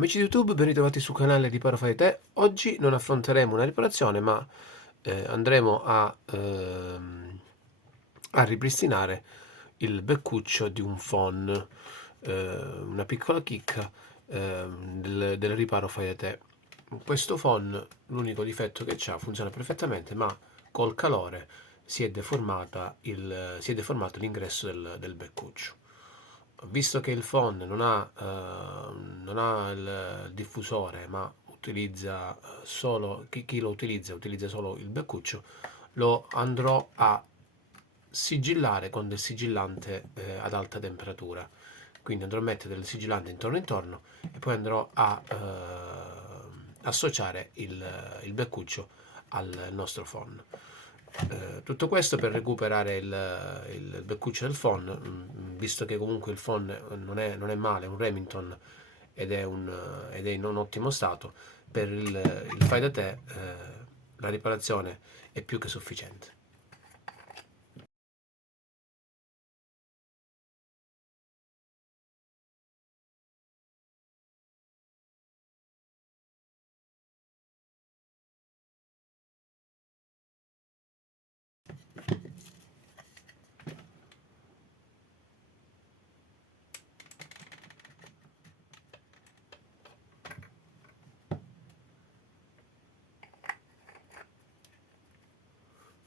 Amici di YouTube, ben ritrovati sul canale Riparo Fai Te. Oggi non affronteremo una riparazione, ma andremo a ripristinare il beccuccio di un phon, una piccola chicca del Riparo Fai da Te. Questo phon, l'unico difetto che ha, funziona perfettamente, ma col calore si è deformato l'ingresso del beccuccio. Visto che il phon non ha il diffusore, ma utilizza solo, chi lo utilizza solo il beccuccio, lo andrò a sigillare con del sigillante ad alta temperatura. Quindi andrò a mettere del sigillante intorno e poi andrò a associare il beccuccio al nostro phon. Tutto questo per recuperare il beccuccio del phon, visto che comunque il phon non è male, è un Remington ed è in un ottimo stato, per il fai da te la riparazione è più che sufficiente.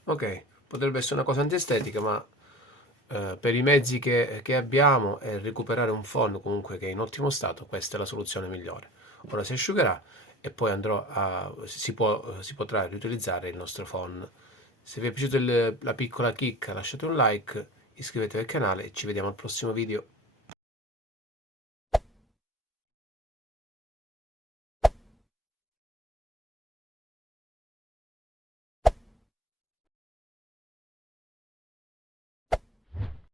Ok, potrebbe essere una cosa antiestetica, ma per i mezzi che abbiamo e recuperare un phon comunque che è in ottimo stato, questa è la soluzione migliore. Ora si asciugherà e poi si potrà riutilizzare il nostro phon. Se vi è piaciuta la piccola chicca lasciate un like, iscrivetevi al canale e ci vediamo al prossimo video.